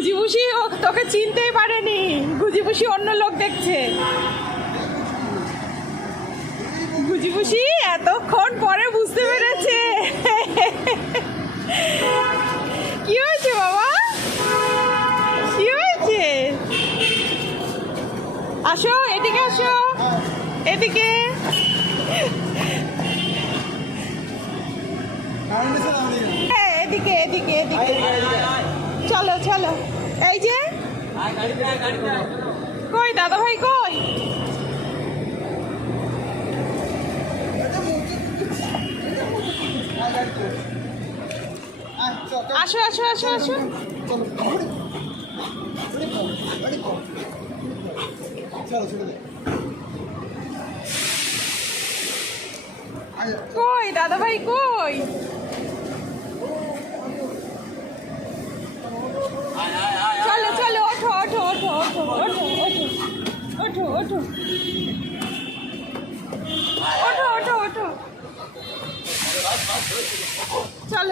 গুজিবুসি তোকে চিনতেই পারেনি, গুজিবুসি অন্য লোক দেখছে। গুজিবুসি এতক্ষণ পরে বুঝতে পেরেছে। কি হয়েছে বাবা, কি হয়েছে? আসো এদিকে, আসো এদিকে। হ্যাঁ এদিকে এদিকে এদিকে, চলো চলো। এই যে কই দাদা ভাই, কই? আসো আসো আসো আসো। কই দাদা ভাই, কই? চলো চলো, ওঠো ওঠো ওঠো ওঠো ওঠো ওঠো ওঠো ওঠো ওঠো ওঠো ওঠো, চলো।